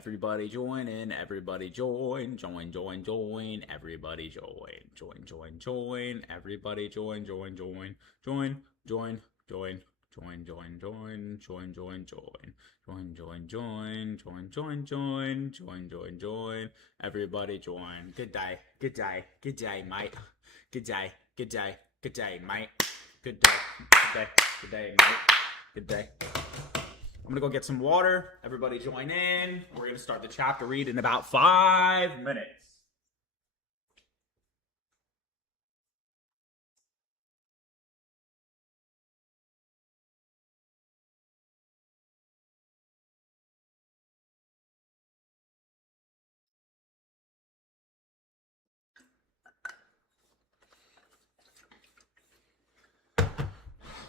Everybody join in. Everybody join. Join, join, join. Everybody join. Join, join, join. Everybody join, join, join. Join, join, join. Join, join, join. Join, join, join. Join, join, join. Join, join, join. Join, join, join. Everybody join. Good day. Good day. Good day, mate. Good day. Good day. Good day, mate. Good day. Good day. Good day, mate. Good day. I'm gonna go get some water. Everybody join in. We're gonna start the chapter read in about 5 minutes.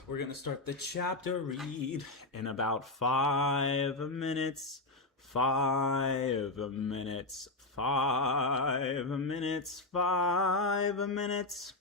We're gonna start the chapter read in about 5 minutes. 5 minutes. 5 minutes. 5 minutes.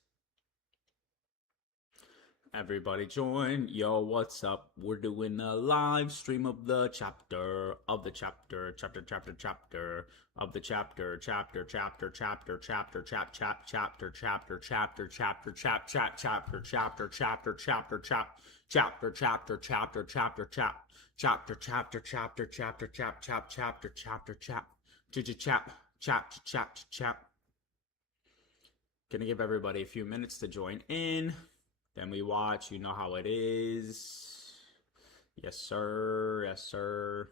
Everybody join. Yo, what's up? We're doing a live stream of the chapter, of the chapter, chapter, chapter, chapter, of the chapter, chapter, chapter, chapter, chapter, chap, chap, chapter, chapter, chapter, chapter, chap, chap, chapter, chapter, chapter, chapter, chap, chapter, chapter, chapter, chapter, chap, chapter, chapter, chapter, chapter, chap, chap, chapter, chapter, chap, chap, chap, chap, chap. Gonna give everybody a few minutes to join in. Then we watch. You know how it is. Yes, sir. Yes, sir.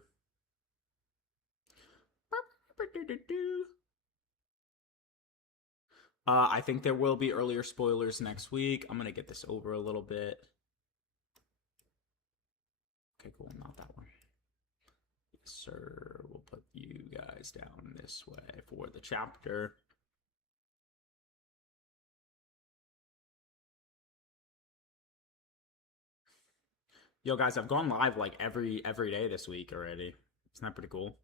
I think there will be earlier spoilers next week. I'm going to get this over a little bit. Okay, cool. Not that one. Yes, sir. We'll put you guys down this way for the chapter. Yo, guys, I've gone live like every day this week already. Isn't that pretty cool?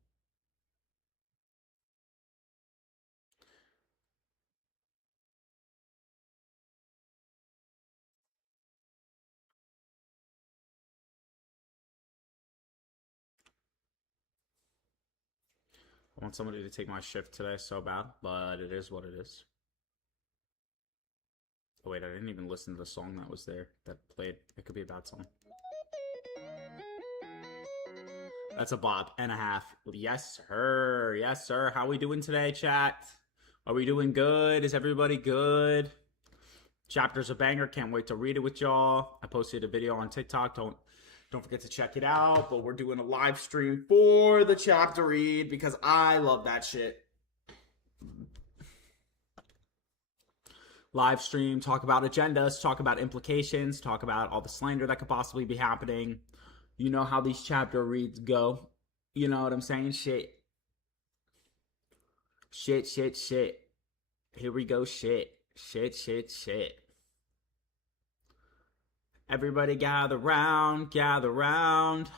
I want somebody to take my shift today so bad, but it is what it is. Oh, wait, I didn't even listen to the song that was there, that played. It could be a bad song. That's a bop and a half. Yes, sir. Yes, sir. How we doing today, chat? Are we doing good? Is everybody good? Chapter's a banger. Can't wait to read it with y'all. I posted a video on TikTok. Don't forget to check it out. But we're doing a live stream for the chapter read because I love that shit. Live stream, talk about agendas, talk about implications, talk about all the slander that could possibly be happening. You know how these chapter reads go. You know what I'm saying? Shit. Shit, shit, shit. Here we go, shit. Shit, shit, shit. Everybody gather round, gather round.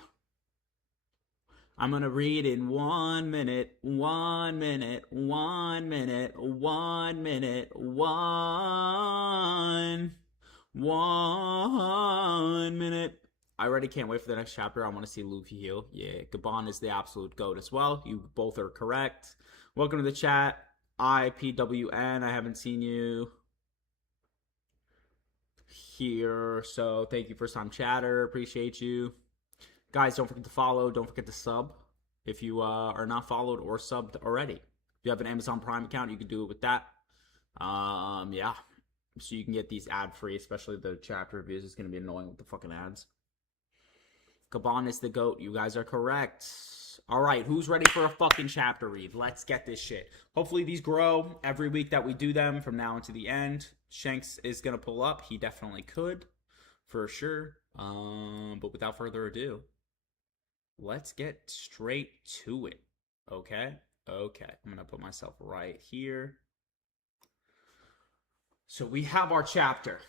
I'm gonna read in 1 minute, 1 minute, 1 minute, 1 minute, 1 minute. I already can't wait for the next chapter. I want to see Luffy heal. Yeah, Gabon is the absolute GOAT as well. You both are correct. Welcome to the chat. IPWN, I haven't seen you here, so thank you, first time chatter. Appreciate you. Guys, don't forget to follow. Don't forget to sub if you are not followed or subbed already. If you have an Amazon Prime account, you can do it with that. Yeah. So you can get these ad-free, especially the chapter reviews. It's going to be annoying with the fucking ads. Gabon is the GOAT. You guys are correct. All right, who's ready for a fucking chapter read? Let's get this shit. Hopefully these grow every week that we do them from now until the end. Shanks is going to pull up. He definitely could, for sure. But without further ado, let's get straight to it. Okay? Okay. I'm going to put myself right here. So we have our chapter.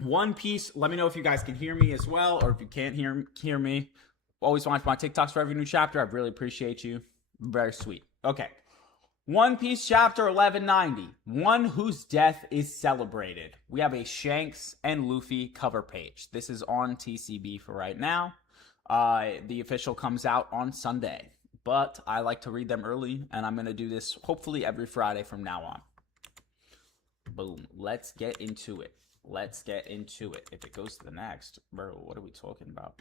One Piece. Let me know if you guys can hear me as well, or if you can't hear me. Always watch my TikToks for every new chapter. I really appreciate you. Very sweet. Okay. One Piece chapter 1190. One whose death is celebrated. We have a Shanks and Luffy cover page. This is on TCB for right now. The official comes out on Sunday. but I like to read them early, and I'm going to do this hopefully every Friday from now on. Boom. Let's get into it. Let's get into it. If it goes to the next, bro, what are we talking about?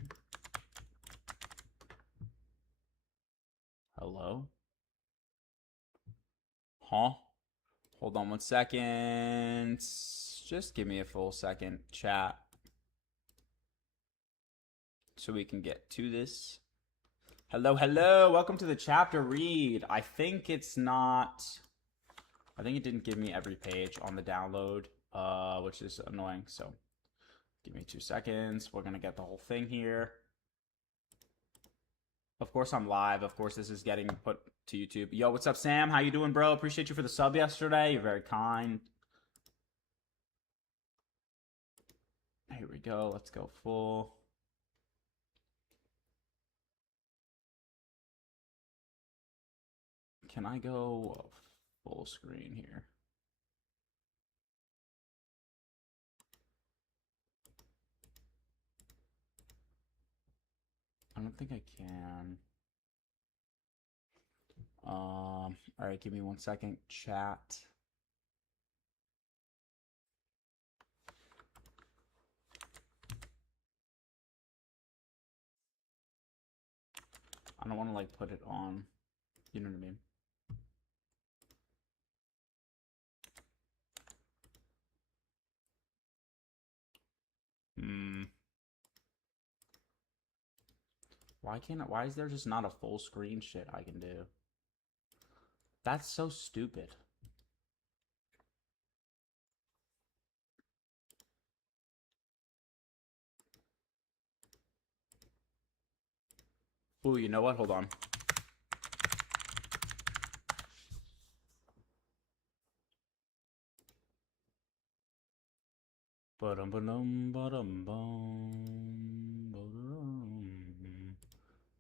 Hello? Huh? Hold on 1 second. Just give me a full second, chat, so we can get to this. Hello, hello. Welcome to the chapter read. I think it didn't give me every page on the download, which is annoying. So give me 2 seconds. We're going to get the whole thing here. Of course, I'm live. Of course, this is getting put to YouTube. Yo, what's up, Sam? How you doing, bro? Appreciate you for the sub yesterday. You're very kind. Here we go. Let's go full. Can I go full screen here? I don't think I can. All right, give me 1 second, chat. I don't want to like put it on, you know what I mean? Why is there just not a full screen shit I can do? That's so stupid. Ooh, you know what? Hold on.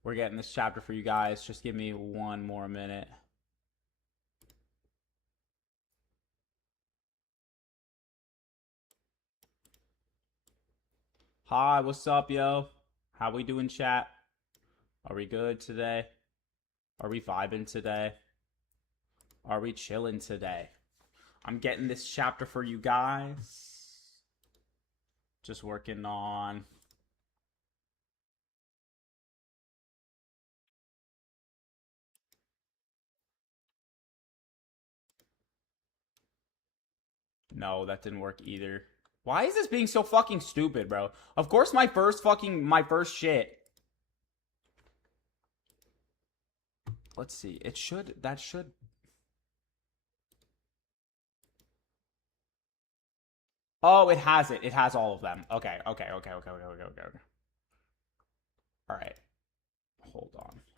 We're getting this chapter for you guys. Just give me 1 more minute. Hi, what's up, yo? How we doing, chat? Are we good today? Are we vibing today? Are we chilling today? I'm getting this chapter for you guys. Just working on... No, that didn't work either. Why is this being so fucking stupid, bro? Of course my first shit. Let's see. That should... Oh, it has it. It has all of them. Okay. All right.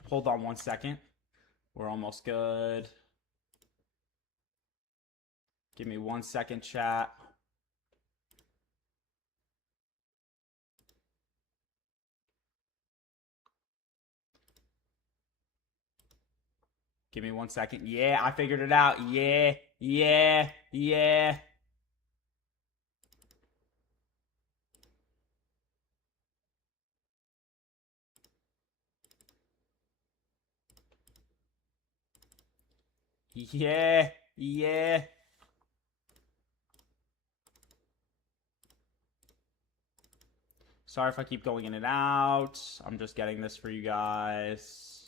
Hold on 1 second. We're almost good. Give me 1 second, chat. Give me 1 second. Yeah, I figured it out. Yeah. Yeah. Sorry if I keep going in and out. I'm just getting this for you guys.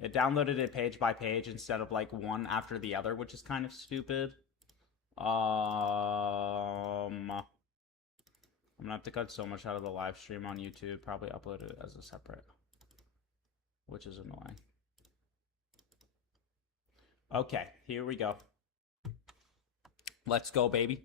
It downloaded it page by page instead of like one after the other, which is kind of stupid. I'm gonna have to cut so much out of the live stream on YouTube. Probably upload it as a separate, which is annoying. Okay, here we go. Let's go, baby.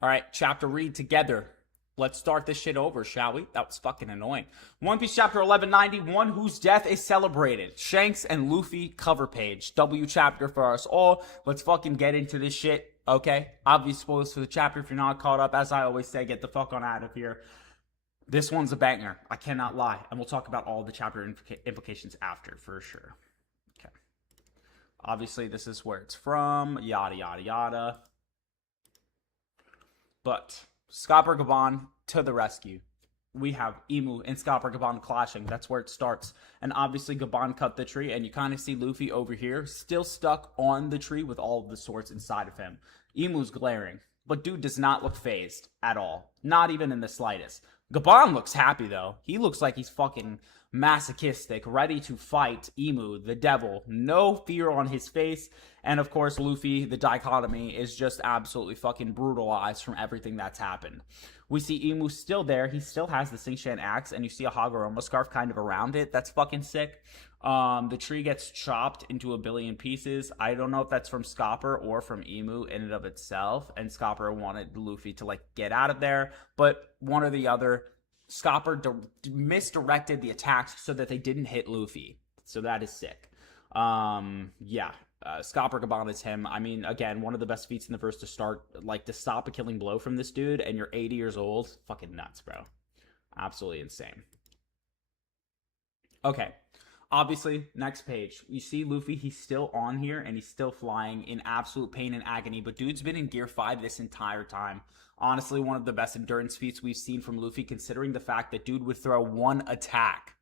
All right, chapter read together. Let's start this shit over, shall we? That was fucking annoying. One Piece chapter 1191, whose death is celebrated. Shanks and Luffy cover page. W chapter for us all. Let's fucking get into this shit, okay? Obvious spoilers for the chapter if you're not caught up. As I always say, get the fuck on out of here. This one's a banger. I cannot lie. And we'll talk about all the chapter implications after, for sure. Okay. Obviously, this is where it's from. Yada, yada, yada. But... Scott Gabon to the rescue. we have Emu and Scopper Gaban clashing. That's where it starts. And obviously Gaban cut the tree, and you kind of see Luffy over here, still stuck on the tree with all of the swords inside of him. Emu's glaring, but dude does not look phased at all. Not even in the slightest. Gaban looks happy, though. He looks like he's fucking masochistic, ready to fight Emu, the devil. No fear on his face. And of course, Luffy, the dichotomy, is just absolutely fucking brutalized from everything that's happened. We see Emu still there. He still has the Sing-Shan axe, and you see a Hagoromo scarf kind of around it. That's fucking sick. The tree gets chopped into a billion pieces. I don't know if that's from Scopper or from Emu in and of itself, and Scopper wanted Luffy to, like, get out of there, but one or the other. Scopper misdirected the attacks so that they didn't hit Luffy. So that is sick. Yeah. Scopper Gaban is him. I mean, again, one of the best feats in the verse to start, like, to stop a killing blow from this dude, and you're 80 years old. Fucking nuts, bro. Absolutely insane. Okay. Obviously, next page. You see Luffy, he's still on here, and he's still flying in absolute pain and agony, but dude's been in Gear 5 this entire time. Honestly, one of the best endurance feats we've seen from Luffy, considering the fact that dude would throw one attack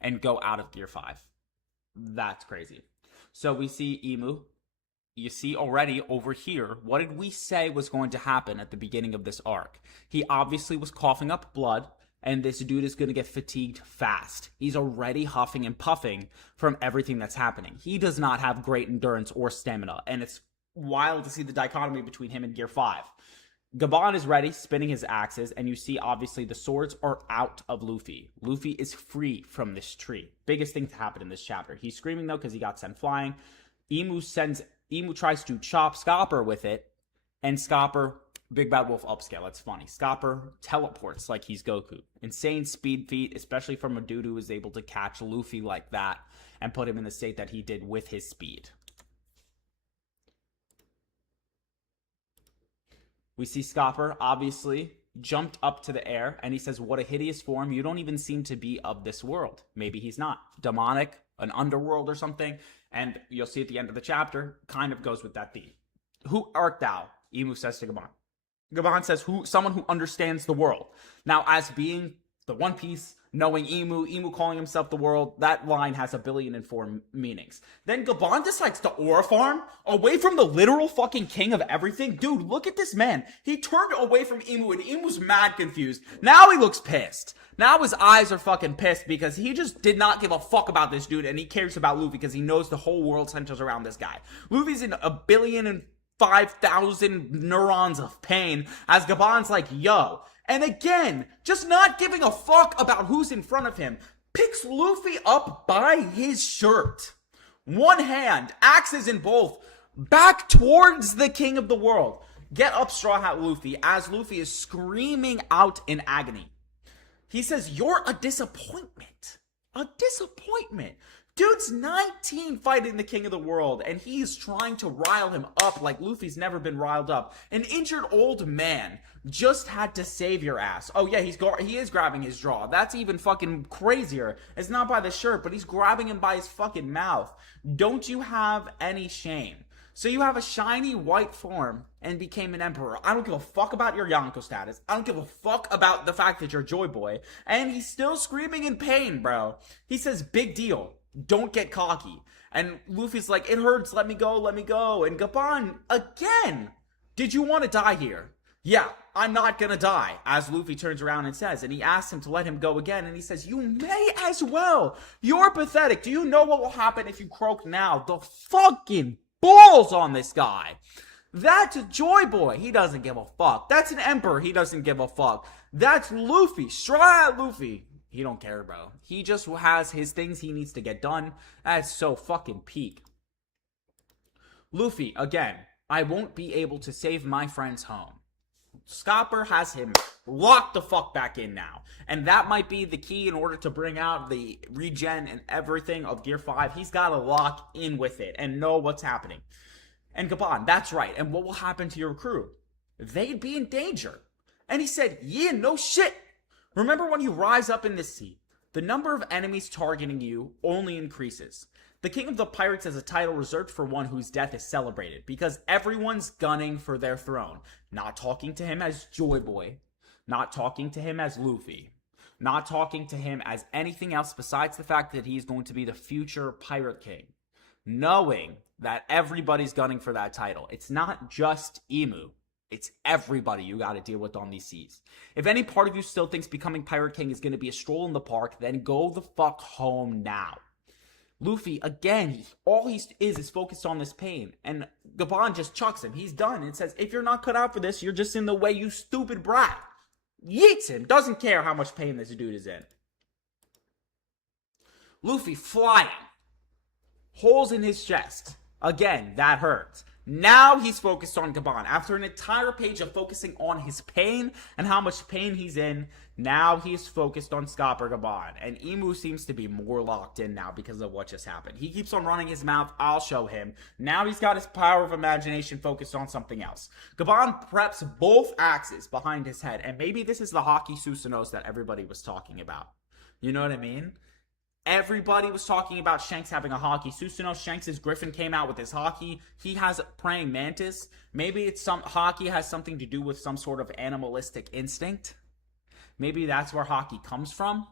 and go out of Gear 5. That's crazy. So we see Emu. You see already over here, what did we say was going to happen at the beginning of this arc? He obviously was coughing up blood, and this dude is going to get fatigued fast. He's already huffing and puffing from everything that's happening. He does not have great endurance or stamina, and it's wild to see the dichotomy between him and Gear 5. Gaban is ready, spinning his axes, and you see, obviously, the swords are out of Luffy. Luffy is free from this tree. Biggest thing to happen in this chapter. He's screaming, though, because he got sent flying. Emu tries to chop Scopper with it, and Scopper, Big Bad Wolf upscale. That's funny. Scopper teleports like he's Goku. Insane speed feat, especially from a dude who was able to catch Luffy like that and put him in the state that he did with his speed. We see Scopper, obviously, jumped up to the air, and he says, what a hideous form. You don't even seem to be of this world. Maybe he's not. Demonic, an underworld or something. And you'll see at the end of the chapter, kind of goes with that theme. Who art thou? Emu says to Gaban. Gaban says, someone who understands the world. Now, as being the One Piece, knowing Emu calling himself the world, that line has 1,000,000,004 meanings. Then Gaban decides to aura farm away from the literal fucking king of everything. Dude, look at this man. He turned away from Emu, and Emu's mad confused. Now he looks pissed. Now his eyes are fucking pissed because he just did not give a fuck about this dude, and he cares about Luffy because he knows the whole world centers around this guy. Luffy's in 1,005,000 neurons of pain as Gaban's like, yo. And again, just not giving a fuck about who's in front of him, picks Luffy up by his shirt. One hand, axes in both, back towards the king of the world. Get up, Straw Hat Luffy, as Luffy is screaming out in agony. He says, you're a disappointment. A disappointment. Dude's 19 fighting the king of the world, and he's trying to rile him up like Luffy's never been riled up. An injured old man just had to save your ass. Oh yeah, he is grabbing his jaw. That's even fucking crazier. It's not by the shirt, but he's grabbing him by his fucking mouth. Don't you have any shame? So you have a shiny white form and became an emperor. I don't give a fuck about your Yonko status. I don't give a fuck about the fact that you're Joy Boy. And he's still screaming in pain, bro. He says, big deal. Don't get cocky. And Luffy's like, it hurts, let me go, let me go. And Gaban, again, did you want to die here? Yeah, I'm not gonna die, as Luffy turns around and says, and he asks him to let him go again, and he says, you may as well. You're pathetic. Do you know what will happen if you croak now? The fucking balls on this guy. That's a Joy Boy. He doesn't give a fuck. That's an Emperor. He doesn't give a fuck. That's Luffy. Straw Hat Luffy. He don't care, bro. He just has his things he needs to get done. That's so fucking peak. Luffy, again, I won't be able to save my friend's home. Scopper has him locked the fuck back in now. And that might be the key in order to bring out the regen and everything of Gear 5. He's got to lock in with it and know what's happening. And Gaban, that's right. And what will happen to your crew? They'd be in danger. And he said, yeah, no shit. Remember when you rise up in this sea, the number of enemies targeting you only increases. The King of the Pirates is a title reserved for one whose death is celebrated because everyone's gunning for their throne. Not talking to him as Joy Boy. Not talking to him as Luffy. Not talking to him as anything else besides the fact that he's going to be the future Pirate King. Knowing that everybody's gunning for that title. It's not just Emu. It's everybody you got to deal with on these seas. If any part of you still thinks becoming Pirate King is going to be a stroll in the park, then go the fuck home now. Luffy, again, all he is focused on this pain. And Gabon just chucks him. He's done and says, if you're not cut out for this, you're just in the way, you stupid brat. Yeets him. Doesn't care how much pain this dude is in. Luffy flying. Holes in his chest. Again, that hurts. Now he's focused on Gabon. After an entire page of focusing on his pain and how much pain he's in, now he's focused on Scopper Gabon. And Emu seems to be more locked in now because of what just happened. He keeps on running his mouth. I'll show him. Now he's got his power of imagination focused on something else. Gabon preps both axes behind his head. And maybe this is the Haki Susanos that everybody was talking about. You know what I mean? Everybody was talking about Shanks having a Haki Susanoo. Shanks' Griffin came out with his Haki. He has Praying Mantis. Maybe it's some Haki has something to do with some sort of animalistic instinct. Maybe that's where Haki comes from.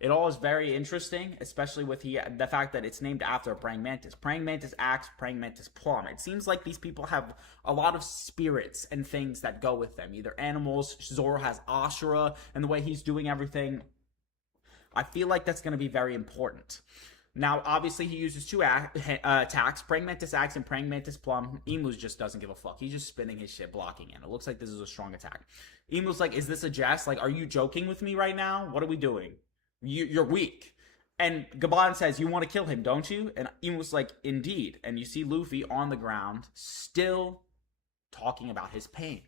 It all is very interesting, especially with the fact that it's named after a Praying Mantis. Praying Mantis axe, Praying Mantis plum. It seems like these people have a lot of spirits and things that go with them. Either animals, Zoro has Ashura, and the way he's doing everything. I feel like that's going to be very important. Now, obviously, he uses two attacks, Praying Mantis Axe and Praying Mantis Plum. Emu's just doesn't give a fuck. He's just spinning his shit, blocking it. It looks like this is a strong attack. Emu's like, is this a jest? Like, are you joking with me right now? What are we doing? You're weak. And Gabon says, you want to kill him, don't you? And Emu's like, indeed. And you see Luffy on the ground, still talking about his pain.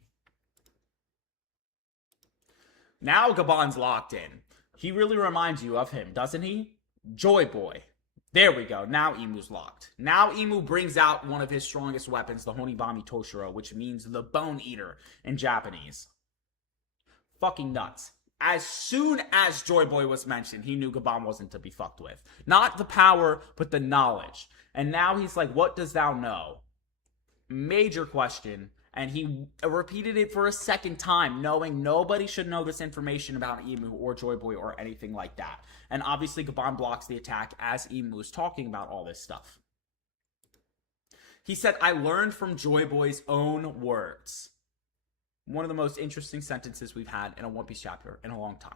Now Gabon's locked in. He really reminds you of him, doesn't he? Joy Boy. There we go. Now Emu's locked. Now Emu brings out one of his strongest weapons, the Honibami Toshiro, which means the Bone Eater in Japanese. Fucking nuts. As soon as Joy Boy was mentioned, he knew Gabon wasn't to be fucked with. Not the power, but the knowledge. And now he's like, what does thou know? Major question. And he repeated it for a second time, knowing nobody should know this information about Emu or Joy Boy or anything like that. And obviously, Gabon blocks the attack as Emu is talking about all this stuff. He said, I learned from Joy Boy's own words. One of the most interesting sentences we've had in a One Piece chapter in a long time.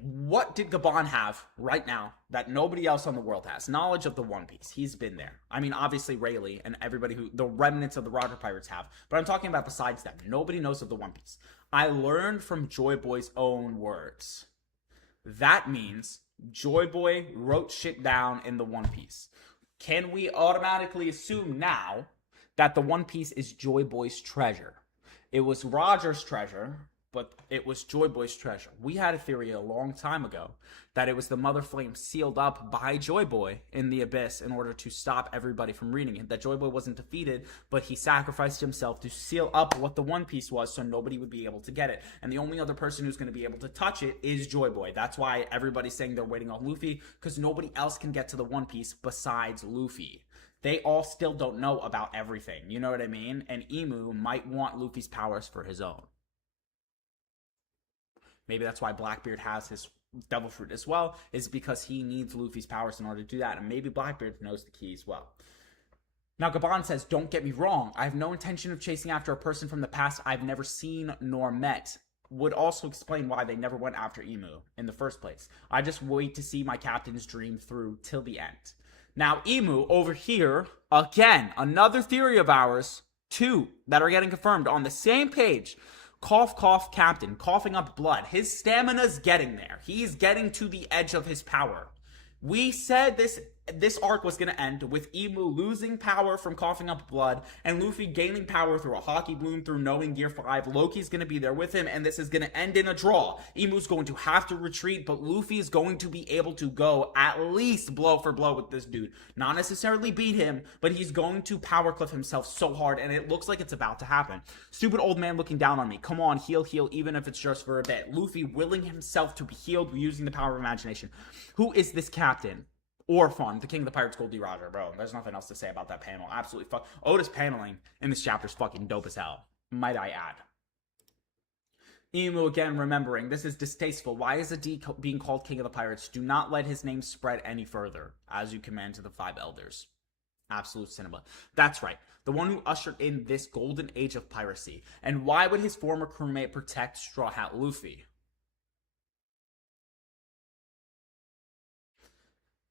What did Gabon have right now that nobody else on the world has? Knowledge of the One Piece. He's been there. I mean, obviously Rayleigh and everybody who, the remnants of the Roger Pirates have. But I'm talking about besides them. Nobody knows of the One Piece. I learned from Joy Boy's own words. That means Joy Boy wrote shit down in the One Piece. Can we automatically assume now that the One Piece is Joy Boy's treasure? It was Roger's treasure, but it was Joy Boy's treasure. We had a theory a long time ago that it was the Mother Flame sealed up by Joy Boy in the Abyss in order to stop everybody from reading it. That Joy Boy wasn't defeated, but he sacrificed himself to seal up what the One Piece was so nobody would be able to get it. And the only other person who's going to be able to touch it is Joy Boy. That's why everybody's saying they're waiting on Luffy, because nobody else can get to the One Piece besides Luffy. They all still don't know about everything. You know what I mean? And Emu might want Luffy's powers for his own. Maybe that's why Blackbeard has his Devil Fruit as well, is because he needs Luffy's powers in order to do that. And maybe Blackbeard knows the key as well. Now, Gabon says, don't get me wrong. I have no intention of chasing after a person from the past I've never seen nor met. Would also explain why they never went after Emu in the first place. I just wait to see my captain's dream through till the end. Now, Emu over here, again, another theory of ours, two that are getting confirmed on the same page. Cough, cough, captain, coughing up blood. His stamina's getting there. He's getting to the edge of his power. We said this arc was going to end with Emu losing power from coughing up blood and Luffy gaining power through a Haki Bloom through knowing Gear 5. Loki's going to be there with him, and this is going to end in a draw. Emu's going to have to retreat, but Luffy is going to be able to go at least blow for blow with this dude. Not necessarily beat him, but he's going to power cliff himself so hard, and it looks like it's about to happen. Stupid old man looking down on me. Come on, heal, heal, even if it's just for a bit. Luffy willing himself to be healed using the power of imagination. Who is this captain? Orphan, the king of the pirates, Gold D. Roger, bro. There's nothing else to say about that panel. Absolutely Oda's paneling in this chapter is fucking dope as hell. Might I add. Emu again remembering, this is distasteful. Why is a D being called king of the pirates? Do not let his name spread any further, as you command to the 5 elders. Absolute cinema. That's right. The one who ushered in this golden age of piracy. And why would his former crewmate protect Straw Hat Luffy?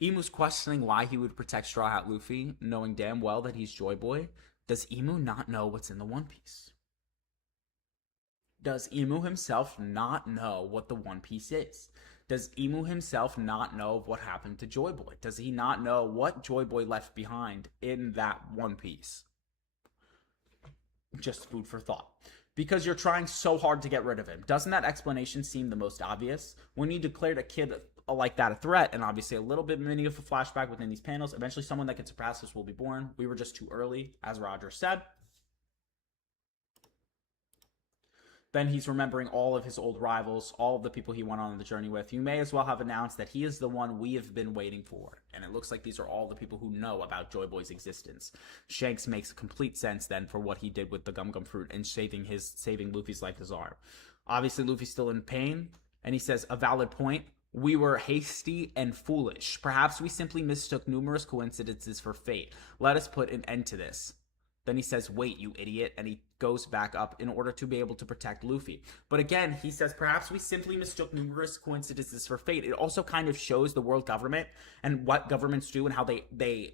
Emu's questioning why he would protect Straw Hat Luffy, knowing damn well that he's Joy Boy. Does Emu not know what's in the One Piece? Does Emu himself not know what the One Piece is? Does Emu himself not know what happened to Joy Boy? Does he not know what Joy Boy left behind in that One Piece? Just food for thought. Because you're trying so hard to get rid of him. Doesn't that explanation seem the most obvious? When you declared a kid like that a threat, and obviously a little bit many of a flashback within these panels, eventually someone that can surpass us will be born. We were just too early, as Roger said. Then he's remembering all of his old rivals, all of the people he went on the journey with. You may as well have announced that he is the one we have been waiting for. And it looks like these are all the people who know about Joy Boy's existence. Shanks makes complete sense then for what he did with the Gum Gum Fruit and saving Luffy's life to Czar. Obviously, Luffy's still in pain, and he says, a valid point. We were hasty and foolish. Perhaps we simply mistook numerous coincidences for fate. Let us put an end to this. Then he says, wait, you idiot, and he goes back up in order to be able to protect Luffy. But again, he says, perhaps we simply mistook numerous coincidences for fate. It also kind of shows the world government and what governments do and how they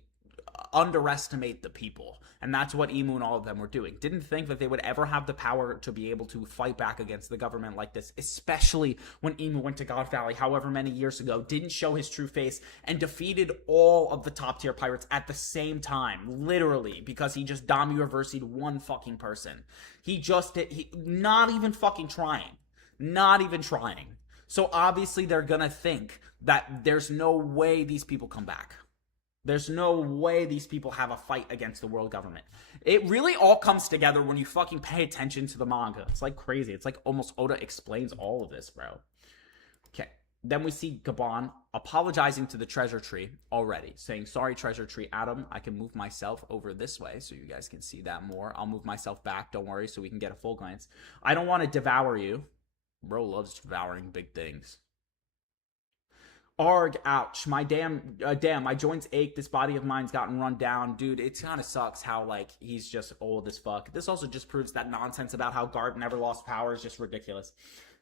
underestimate the people. And that's what Emu and all of them were doing. Didn't think that they would ever have the power to be able to fight back against the government like this, especially when Emu went to God Valley however many years ago, didn't show his true face, and defeated all of the top tier pirates at the same time, literally, because he just Dami reversing one fucking person. Not even fucking trying. Not even trying. So obviously they're gonna think that there's no way these people come back. There's no way these people have a fight against the world government. It really all comes together when you fucking pay attention to the manga. It's like crazy. It's like almost Oda explains all of this, bro. Okay. Then we see Gabon apologizing to the treasure tree already, saying, sorry, treasure tree Adam, I can move myself over this way so you guys can see that more. I'll move myself back, don't worry, so we can get a full glance. I don't want to devour you. Bro loves devouring big things. Arg, ouch, my damn, my joints ache, this body of mine's gotten run down. Dude, it kind of sucks how, like, he's just old as fuck. This also just proves that nonsense about how Garp never lost power is just ridiculous.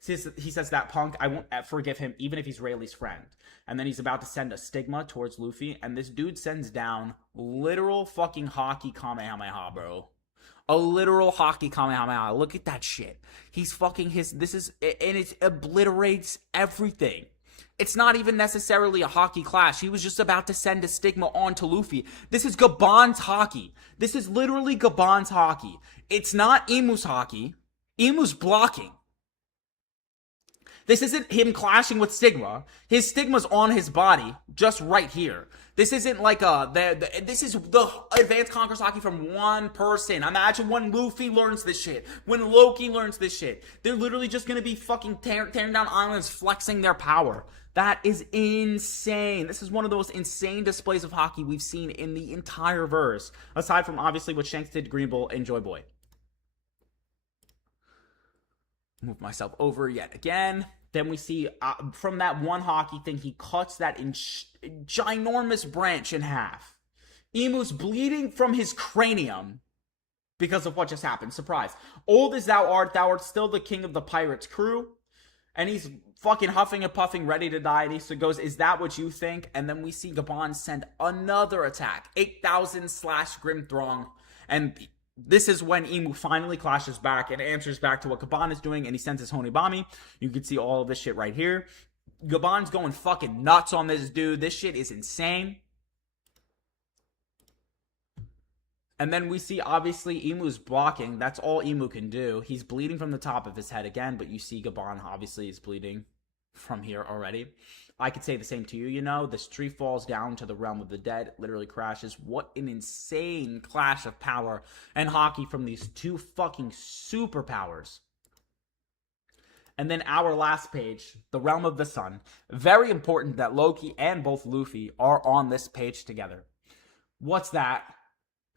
He says that punk, I won't forgive him even if he's Rayleigh's friend. And then he's about to send a stigma towards Luffy, and this dude sends down literal fucking hockey Kamehameha, bro. A literal hockey Kamehameha. Look at that shit. He's fucking and it obliterates everything. It's not even necessarily a hockey clash. He was just about to send a stigma on to Luffy. This is Gabon's hockey. This is literally Gabon's hockey. It's not Emu's hockey. Emu's blocking. This isn't him clashing with Stigma. His Stigma's on his body, just right here. This isn't like this is the advanced Conqueror's hockey from one person. Imagine when Luffy learns this shit. When Loki learns this shit. They're literally just gonna be fucking tearing down islands, flexing their power. That is insane. This is one of the most insane displays of hockey we've seen in the entire verse. Aside from, obviously, what Shanks did to Green Bull and Joy Boy. Move myself over yet again. Then we see from that one hockey thing, he cuts that ginormous branch in half. Emu's bleeding from his cranium because of what just happened. Surprise. Old as thou art still the king of the pirates' crew. And he's fucking huffing and puffing, ready to die. And he goes, is that what you think? And then we see Gabon send another attack. 8,000 / Grim Throng. And this is when Emu finally clashes back and answers back to what Gabon is doing, and he sends his Honibami. You can see all of this shit right here. Gabon's going fucking nuts on this dude. This shit is insane. And then we see, obviously, Emu's blocking. That's all Emu can do. He's bleeding from the top of his head again, but you see Gabon obviously is bleeding from here already. I could say the same to you, you know. This tree falls down to the realm of the dead. It literally crashes. What an insane clash of power and hockey from these two fucking superpowers. And then our last page, the Realm of the Sun. Very important that Loki and both Luffy are on this page together. What's that?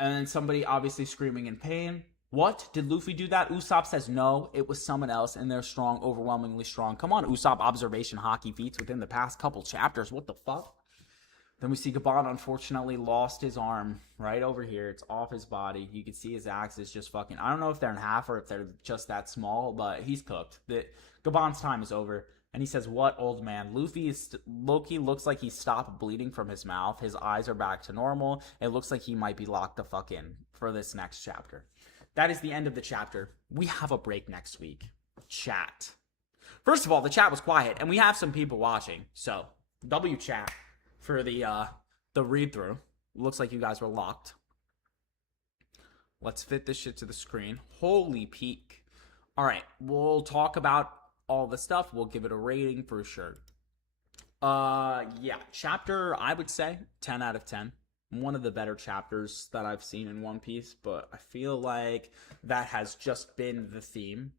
And then somebody obviously screaming in pain. What? Did Luffy do that? Usopp says no, it was someone else, and they're strong, overwhelmingly strong. Come on, Usopp, observation hockey feats within the past couple chapters. What the fuck? Then we see Gabon unfortunately lost his arm right over here. It's off his body. You can see his axe is just fucking... I don't know if they're in half or if they're just that small, but he's cooked. Gabon's time is over. And he says, what, old man? Loki looks like he stopped bleeding from his mouth. His eyes are back to normal. It looks like he might be locked the fuck in for this next chapter. That is the end of the chapter. We have a break next week. Chat. First of all, the chat was quiet, and we have some people watching. So, W chat for the read-through. Looks like you guys were locked. Let's fit this shit to the screen. Holy peak. All right, we'll talk about all the stuff. We'll give it a rating for sure. Yeah, chapter, I would say 10 out of 10. One of the better chapters that I've seen in One Piece, but I feel like that has just been the theme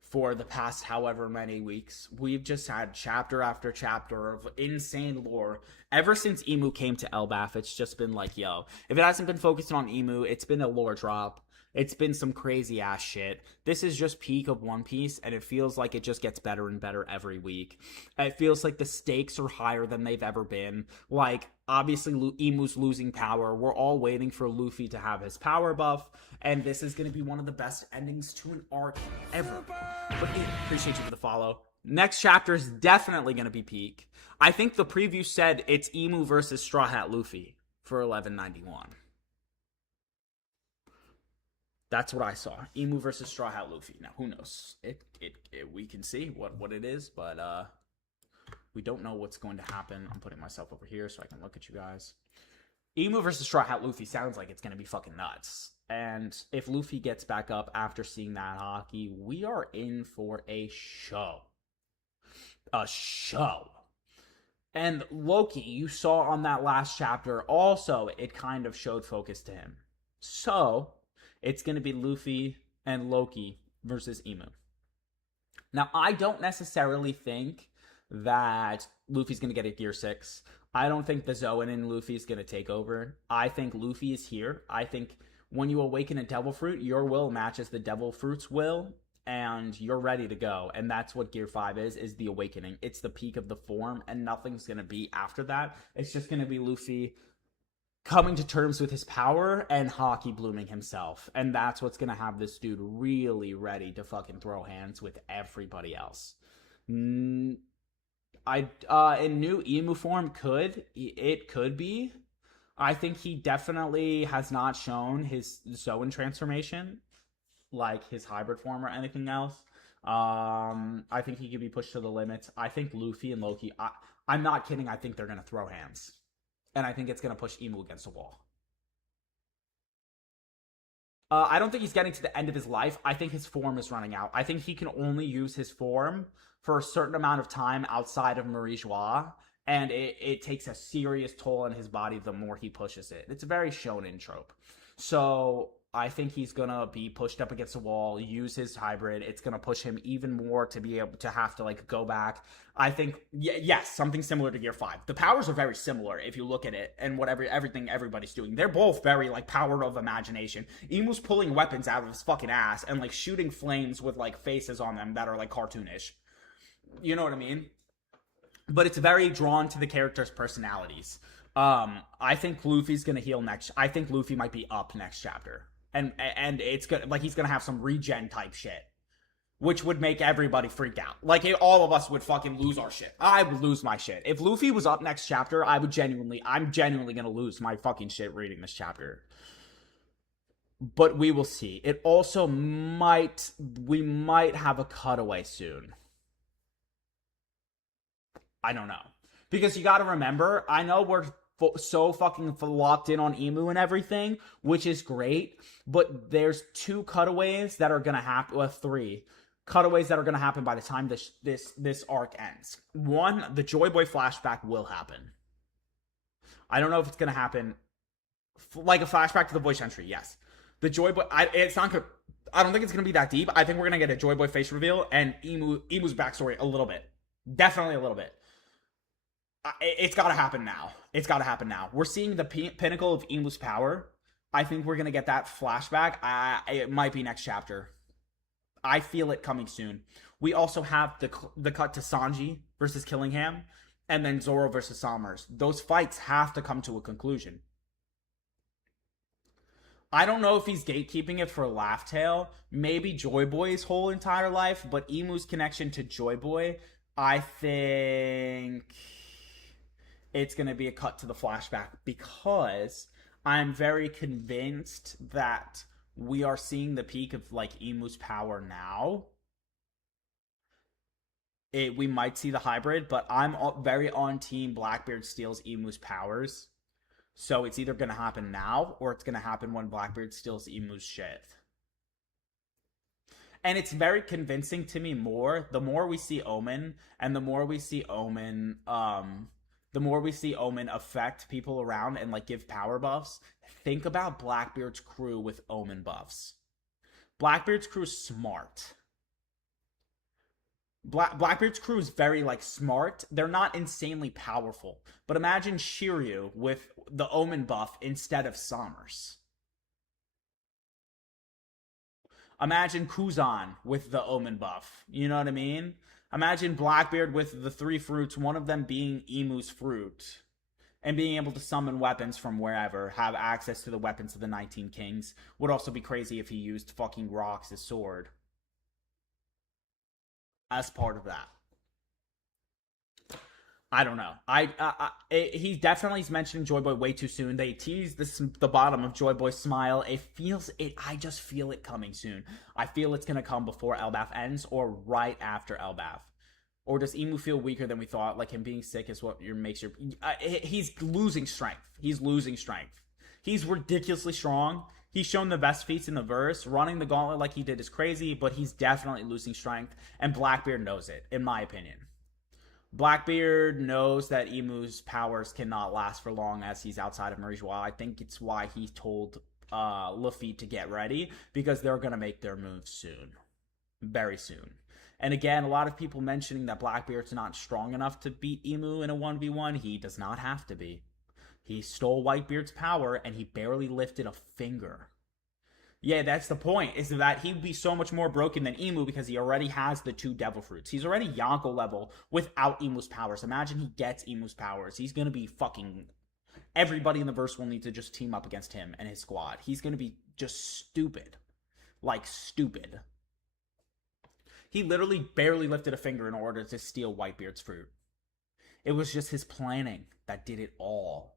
for the past however many weeks. We've just had chapter after chapter of insane lore. Ever since Emu came to Elbaf, it's just been like, yo, if it hasn't been focused on Emu, it's been a lore drop. It's been some crazy ass shit. This is just peak of One Piece, and it feels like it just gets better and better every week. It feels like the stakes are higher than they've ever been. Like, obviously, Emu's losing power. We're all waiting for Luffy to have his power buff, and this is going to be one of the best endings to an arc ever. But appreciate you for the follow. Next chapter is definitely going to be peak. I think the preview said it's Emu versus Straw Hat Luffy for 1191. That's what I saw. Emu versus Straw Hat Luffy. Now, who knows? We can see what it is, but we don't know what's going to happen. I'm putting myself over here so I can look at you guys. Emu versus Straw Hat Luffy sounds like it's going to be fucking nuts. And if Luffy gets back up after seeing that hockey, we are in for a show. A show. And Loki, you saw on that last chapter, also, it kind of showed focus to him. So, it's going to be Luffy and Loki versus Emu. Now, I don't necessarily think that Luffy's going to get a Gear 6. I don't think the Zoan and Luffy is going to take over. I think Luffy is here. I think when you awaken a Devil Fruit, your will matches the Devil Fruit's will, and you're ready to go. And that's what Gear 5 is the awakening. It's the peak of the form, and nothing's going to be after that. It's just going to be Luffy coming to terms with his power and Haki blooming himself. And that's what's going to have this dude really ready to fucking throw hands with everybody else. In new Emu form, it could be. I think he definitely has not shown his Zoan transformation, like his hybrid form or anything else. I think he could be pushed to the limits. I think Luffy and Loki, I'm not kidding, I think they're going to throw hands. And I think it's going to push Emu against the wall. I don't think he's getting to the end of his life. I think his form is running out. I think he can only use his form for a certain amount of time outside of Marie Joie. And it takes a serious toll on his body the more he pushes it. It's a very shonen trope. So I think he's going to be pushed up against the wall, use his hybrid. It's going to push him even more to be able to have to, like, go back. I think, yes, something similar to Gear 5. The powers are very similar if you look at it and everything everybody's doing. They're both very, like, power of imagination. Emu's pulling weapons out of his fucking ass and, like, shooting flames with, like, faces on them that are, like, cartoonish. You know what I mean? But it's very drawn to the characters' personalities. I think Luffy's going to heal next. I think Luffy might be up next chapter. And it's good, like, he's gonna have some regen type shit, which would make everybody freak out. Like, all of us would fucking lose our shit. I would lose my shit if Luffy was up next chapter. I'm genuinely gonna lose my fucking shit reading this chapter. But we will see. It also we might have a cutaway soon. I don't know, because you got to remember. I know we're so fucking locked in on Emu and everything, which is great, but there's 2 cutaways that are gonna happen, well, 3 cutaways that are gonna happen by the time this arc ends. 1, the Joy Boy flashback will happen. I don't know if it's gonna happen like a flashback to the voice entry. Yes, the Joy Boy. It's not gonna. I don't think it's gonna be that deep. I think we're gonna get a Joy Boy face reveal and Emu's backstory a little bit, definitely a little bit. It's got to happen now. It's got to happen now. We're seeing the pinnacle of Emu's power. I think we're gonna get that flashback. It might be next chapter. I feel it coming soon. We also have the cut to Sanji versus Killingham, and then Zoro versus Summers. Those fights have to come to a conclusion. I don't know if he's gatekeeping it for Laugh Tale, maybe Joy Boy's whole entire life, but Emu's connection to Joy Boy, I think it's going to be a cut to the flashback because I'm very convinced that we are seeing the peak of like Emu's power now. We might see the hybrid, but I'm very on team Blackbeard steals Emu's powers. So it's either going to happen now or it's going to happen when Blackbeard steals Emu's shit. And it's very convincing to me more the more we see Omen and the more we see Omen affect people around and like give power buffs. Think about Blackbeard's crew with Omen buffs. Blackbeard's crew's smart. Blackbeard's crew is very like smart. They're not insanely powerful. But imagine Shiryu with the Omen buff instead of Summers. Imagine Kuzan with the Omen buff. You know what I mean? Imagine Blackbeard with the three fruits, one of them being Emu's fruit, and being able to summon weapons from wherever, have access to the weapons of the 19 Kings. Would also be crazy if he used fucking rocks as sword as part of that. I don't know. He definitely's mentioning Joy Boy way too soon. They teased the bottom of Joy Boy's smile. It feels it. I just feel it coming soon. I feel it's gonna come before Elbaf ends or right after Elbaf. Or does Emu feel weaker than we thought? Like him being sick is what makes your. He's losing strength. He's losing strength. He's ridiculously strong. He's shown the best feats in the verse. Running the gauntlet like he did is crazy, but he's definitely losing strength. And Blackbeard knows it, in my opinion. Blackbeard knows that Emu's powers cannot last for long as he's outside of Marie-Joie. I think it's why he told Luffy to get ready, because they're going to make their move soon. Very soon. And again, a lot of people mentioning that Blackbeard's not strong enough to beat Emu in a 1v1. He does not have to be. He stole Whitebeard's power and he barely lifted a finger. Yeah, that's the point, is that he'd be so much more broken than Emu because he already has the 2 devil fruits. He's already Yonko level without Emu's powers. Imagine he gets Emu's powers. He's going to be fucking... Everybody in the verse will need to just team up against him and his squad. He's going to be just stupid. Like, stupid. He literally barely lifted a finger in order to steal Whitebeard's fruit. It was just his planning that did it all.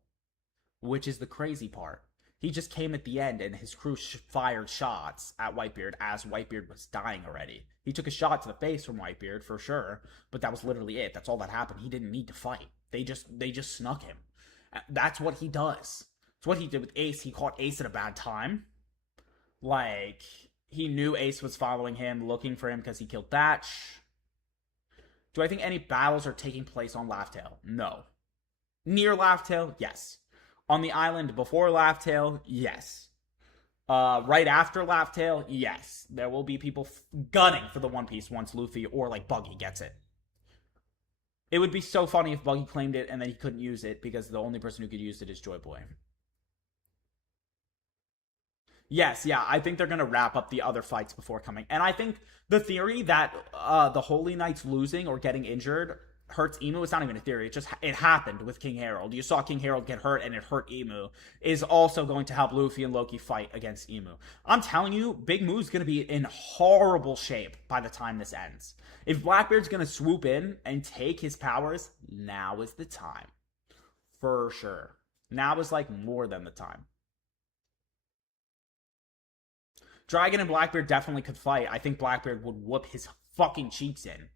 Which is the crazy part. He just came at the end and his crew fired shots at Whitebeard as Whitebeard was dying already. He took a shot to the face from Whitebeard for sure, but that was literally it. That's all that happened. He didn't need to fight. They just snuck him. That's what he does. It's what he did with Ace. He caught Ace at a bad time. Like, he knew Ace was following him, looking for him because he killed Thatch. Do I think any battles are taking place on Laugh Tale? No. Near Laugh Tale? Yes. On the island before Laugh Tale? Yes. Right after Laugh Tale? Yes. There will be people gunning for the One Piece once Luffy or like Buggy gets it. It would be so funny if Buggy claimed it and then he couldn't use it because the only person who could use it is Joy Boy. Yes, yeah, I think they're going to wrap up the other fights before coming. And I think the theory that the Holy Knights losing or getting injured hurts Emu, it's not even a theory. It happened with King Harold. You saw King Harold get hurt and it hurt Emu. Is also going to help Luffy and Loki fight against Emu. I'm telling you, Big Moo's going to be in horrible shape by the time this ends. If Blackbeard's going to swoop in and take his powers, now is the time. For sure. Now is like more than the time. Dragon and Blackbeard definitely could fight. I think Blackbeard would whoop his fucking cheeks in.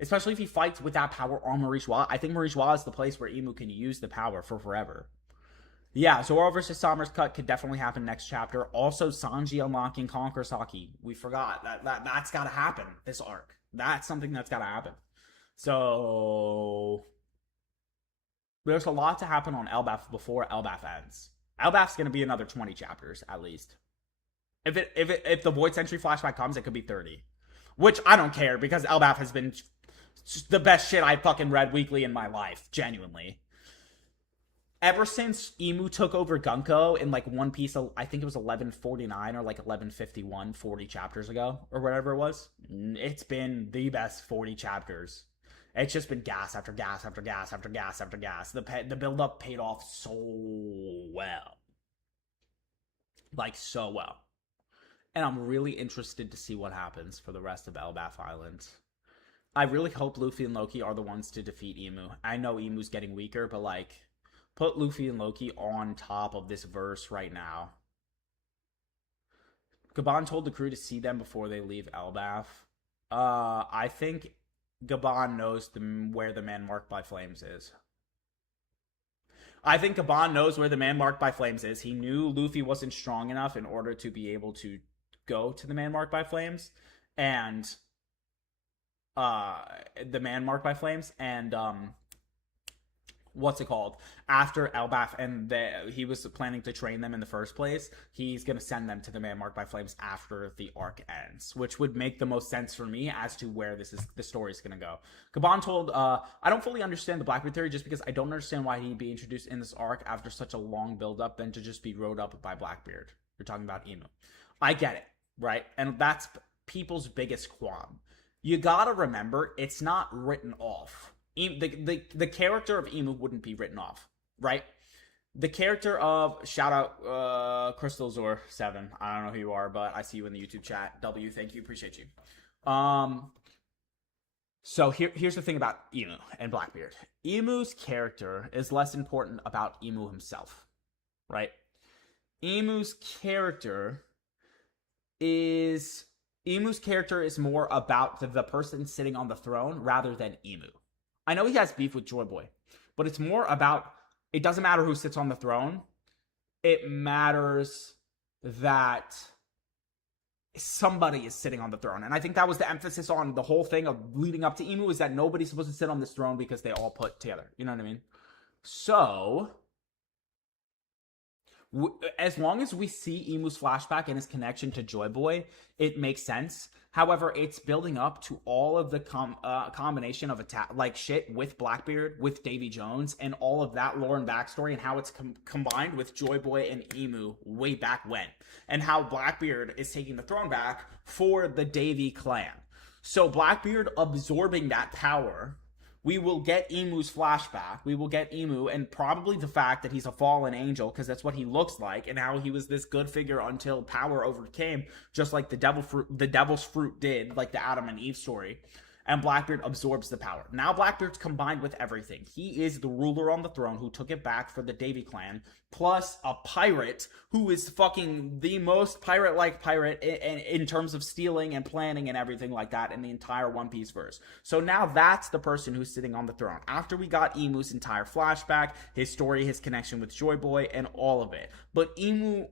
Especially if he fights with that power on Marie-Joie. I think Marie-Joie is the place where Emu can use the power for forever. Yeah, Zoro versus Summers cut could definitely happen next chapter. Also, Sanji unlocking Conquer Saki. We forgot. That's got to happen, this arc. That's something that's got to happen. So, there's a lot to happen on Elbaf before Elbaf ends. Elbaf's going to be another 20 chapters, at least. If the Void Century flashback comes, it could be 30. Which I don't care, because Elbaf has been the best shit I fucking read weekly in my life. Genuinely. ever since Emu took over Gunko in like One Piece, I think it was 1149 or like 1151, 40 chapters ago or whatever it was. It's been the best 40 chapters. It's just been gas after gas after gas after gas after gas. The build up paid off so well, like so well, and I'm really interested to see what happens for the rest of Elbaf Island. I really hope Luffy and Loki are the ones to defeat Emu. I know Emu's getting weaker, but like, put Luffy and Loki on top of this verse right now. Gabon told the crew to see them before they leave Elbaf. I think Gabon knows where the man marked by flames is. I think Gabon knows where the man marked by flames is. He knew Luffy wasn't strong enough in order to be able to go to the man marked by flames, and uh, the man marked by flames, and what's it called? After Elbaf and he was planning to train them in the first place, he's gonna send them to the man marked by flames after the arc ends, which would make the most sense for me as to where the story is gonna go. Gabon told, I don't fully understand the Blackbeard theory just because I don't understand why he'd be introduced in this arc after such a long build up than to just be rode up by Blackbeard. You're talking about Emu. I get it, right? And that's people's biggest qualm. You gotta remember, it's not written off. The character of Emu wouldn't be written off, right? The character of, shout out Crystal Zor 7. I don't know who you are, but I see you in the YouTube chat. W, thank you, appreciate you. So here's the thing about Emu and Blackbeard. Emu's character is less important about Emu himself, right? Emu's character is more about the person sitting on the throne rather than Emu. I know he has beef with Joy Boy, but it's more about, it doesn't matter who sits on the throne. It matters that somebody is sitting on the throne. And I think that was the emphasis on the whole thing of leading up to Emu, is that nobody's supposed to sit on this throne because they all put together. You know what I mean? So, as long as we see Emu's flashback and his connection to Joy Boy, it makes sense. However, it's building up to all of the combination of attack, like shit with Blackbeard, with Davy Jones, and all of that lore and backstory, and how it's combined with Joy Boy and Emu way back when, and how Blackbeard is taking the throne back for the Davy clan. So Blackbeard absorbing that power, we will get Emu's flashback. We will get Emu, and probably the fact that he's a fallen angel, because that's what he looks like, and how he was this good figure until power overcame, just like the devil's fruit did, like the Adam and Eve story. And Blackbeard absorbs the power. Now Blackbeard's combined with everything. He is the ruler on the throne who took it back for the Davy clan, plus a pirate who is fucking the most pirate-like pirate in terms of stealing and planning and everything like that in the entire One Piece verse. So now that's the person who's sitting on the throne. After we got Emu's entire flashback, his story, his connection with Joy Boy, and all of it. But Emu,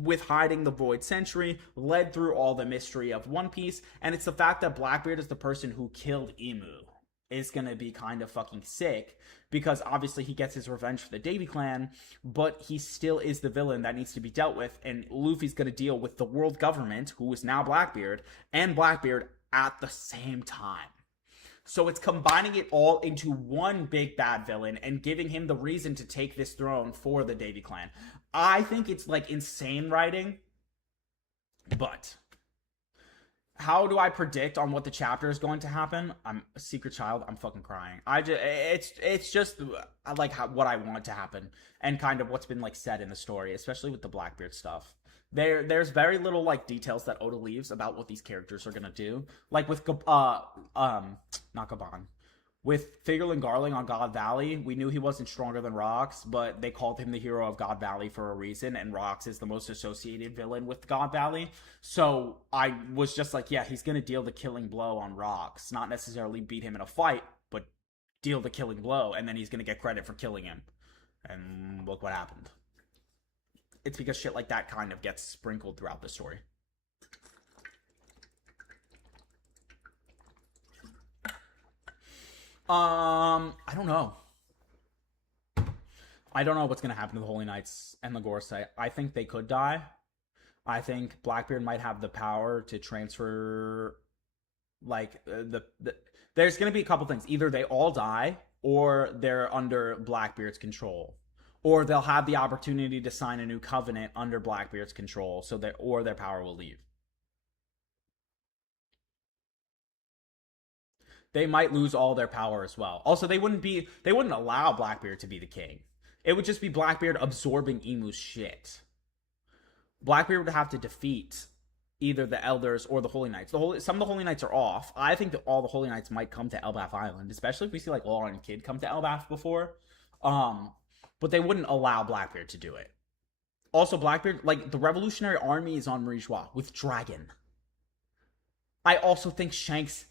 with hiding the Void Century, led through all the mystery of One Piece, and it's the fact that Blackbeard is the person who killed Emu is gonna be kind of fucking sick, because obviously he gets his revenge for the Davy clan, but he still is the villain that needs to be dealt with, and Luffy's gonna deal with the world government, who is now Blackbeard, and Blackbeard at the same time. So it's combining it all into one big bad villain and giving him the reason to take this throne for the Davy clan. I think it's like insane writing, but how do I predict on what the chapter is going to happen? I'm a secret child. I'm fucking crying. It's just like what I want to happen, and kind of what's been like said in the story, especially with the Blackbeard stuff. There's very little like details that Oda leaves about what these characters are gonna do. Like with not Gabon. With Figurlin Garling on God Valley, we knew he wasn't stronger than Rox, but they called him the hero of God Valley for a reason, and Rox is the most associated villain with God Valley. So I was just like, yeah, he's going to deal the killing blow on Rox. Not necessarily beat him in a fight, but deal the killing blow, and then he's going to get credit for killing him. And look what happened. It's because shit like that kind of gets sprinkled throughout the story. I don't know. I don't know what's going to happen to the Holy Knights and the Gorsei. I think they could die. I think Blackbeard might have the power to transfer, like, there's going to be a couple things. Either they all die, or they're under Blackbeard's control. or they'll have the opportunity to sign a new covenant under Blackbeard's control, so that or their power will leave. They might lose all their power as well. Also, they wouldn't allow Blackbeard to be the king. It would just be Blackbeard absorbing Emu's shit. Blackbeard would have to defeat either the Elders or the Holy Knights. Some of the Holy Knights are off. I think that all the Holy Knights might come to Elbaf Island, especially if we see like Laura and Kid come to Elbaf before. Um, but they wouldn't allow Blackbeard to do it. Also, Blackbeard, like the Revolutionary Army is on Marie Joie with Dragon. I also think Shanks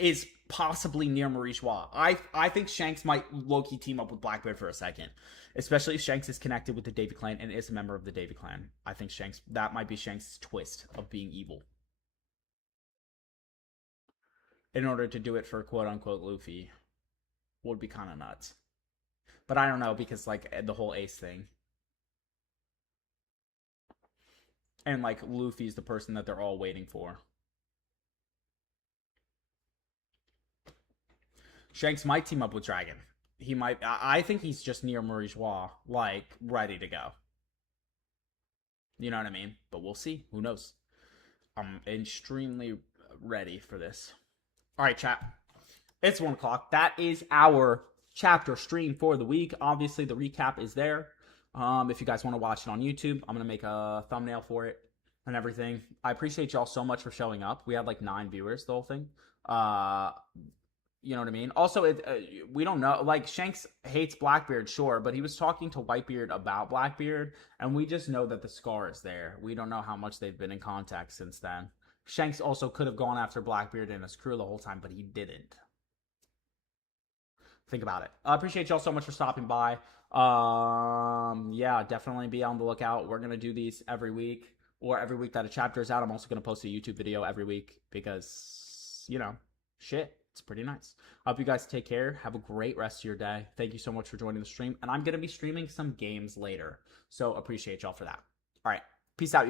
is possibly near Marie Joie. I think Shanks might low-key team up with Blackbeard for a second. Especially if Shanks is connected with the Davy clan and is a member of the Davy clan. I think that might be Shanks' twist of being evil. In order to do it for quote-unquote Luffy. Would be kind of nuts. But I don't know, because like the whole Ace thing. And like Luffy's the person that they're all waiting for. Shanks might team up with Dragon. He might. I think he's just near Marie Joie, like ready to go. You know what I mean? But we'll see. Who knows? I'm extremely ready for this. All right, chat. It's 1 o'clock. That is our chapter stream for the week. Obviously, the recap is there. If you guys want to watch it on YouTube, I'm gonna make a thumbnail for it and everything. I appreciate y'all so much for showing up. We had like 9 viewers the whole thing. You know what I mean? Also, we don't know. Like, Shanks hates Blackbeard, sure, but he was talking to Whitebeard about Blackbeard, and we just know that the scar is there. We don't know how much they've been in contact since then. Shanks also could have gone after Blackbeard and his crew the whole time, but he didn't. Think about it. I appreciate y'all so much for stopping by. Yeah, definitely be on the lookout. We're going to do these every week, or every week that a chapter is out. I'm also going to post a YouTube video every week because, you know, shit. It's pretty nice. I hope you guys take care. Have a great rest of your day. Thank you so much for joining the stream. And I'm going to be streaming some games later. So appreciate y'all for that. All right. Peace out.